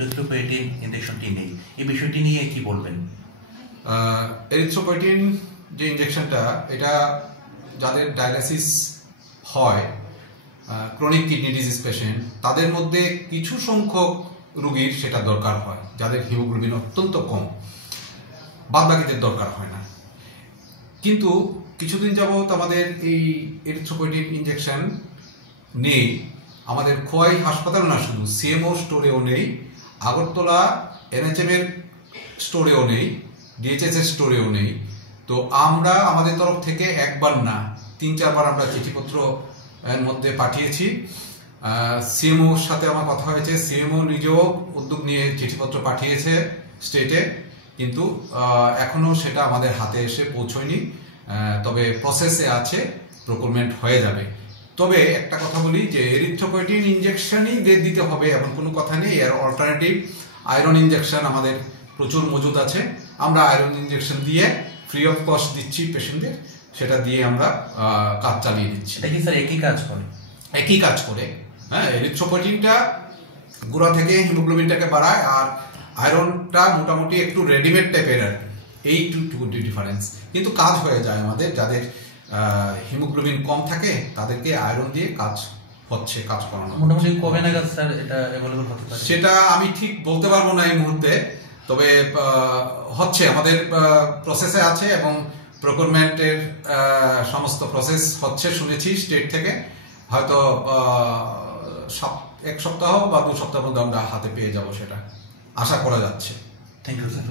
Erythropoietin ইনজেকশনটি নেই, এই বিষয়টি নিয়ে কি বলবেন? এরিথ্রোপয়েটিন যে ইনজেকশনটা, এটা যাদের ডায়ালাইসিস হয়, ক্রনিক কিডনি ডিজিজ পেশেন্ট, তাদের মধ্যে কিছু সংখ্যক রোগীর সেটা দরকার হয়, যাদের হিমোগ্লোবিন অত্যন্ত কম, বাদবাকিদের দরকার হয় না। কিন্তু কিছুদিন যাবত আমাদের এই এরিথ্রোপয়েটিন ইনজেকশন নেই, আমাদের খোয়াই হাসপাতাল না, শুধু সিএমও স্টোরেও নেই, আগরতলা এনএচএম এর স্টোরেও নেই, ডিএচএস এর স্টোরেও নেই। তো আমরা আমাদের তরফ থেকে একবার না 3-4 বার আমরা চিঠিপত্র এর মধ্যে পাঠিয়েছি। সিএমওর সাথে আমার কথা হয়েছে, সিএমও নিজেও উদ্যোগ নিয়ে চিঠিপত্র পাঠিয়েছে স্টেটে, কিন্তু এখনো সেটা আমাদের হাতে এসে পৌঁছয়নি। তবে প্রসেসে আছে, প্রকুরমেন্ট হয়ে যাবে। তবে একটা কথা বলি যে এরিথ্রোপয়েটিন ইনজেকশনই দিতে হবে এমন কোনো কথা নেই। এর অল্টারনেটিভ আয়রন ইনজেকশন আমাদের প্রচুর মজুদ আছে, আমরা আয়রন ইনজেকশন দিয়ে ফ্রি অফ কস্ট দিচ্ছি পেশেন্টদের, সেটা দিয়ে আমরা কাজ চালিয়ে দিচ্ছি। এটা কি স্যার একই কাজ করে? একই কাজ করে, হ্যাঁ। এরিথ্রোপয়েটিনটা গোড়া থেকে হিমোগ্লোবিনটাকে বাড়ায়, আর আয়রনটা মোটামুটি একটু রেডিমেড টাইপের, আর এইটুকু ডিফারেন্স, কিন্তু কাজ হয়ে যায় আমাদের। যাদের হিমোগ্লোবিন কম থাকে তাদেরকে আয়রন দিয়ে কাজ করানো। মোটামুটি কবে নাগাদ স্যার এটা অ্যাভেলেবল হতে পারে? সেটা আমি ঠিক বলতে পারবো না এই মুহূর্তে, তবে হচ্ছে, আমাদের প্রসেসে আছে এবং প্রকুরমেন্টের সমস্ত প্রসেস হচ্ছে শুনেছি স্টেট থেকে। হয়তো 1 সপ্তাহ বা 2 সপ্তাহের মধ্যে আমরা হাতে পেয়ে যাব, সেটা আশা করা যাচ্ছে। Thank you sir.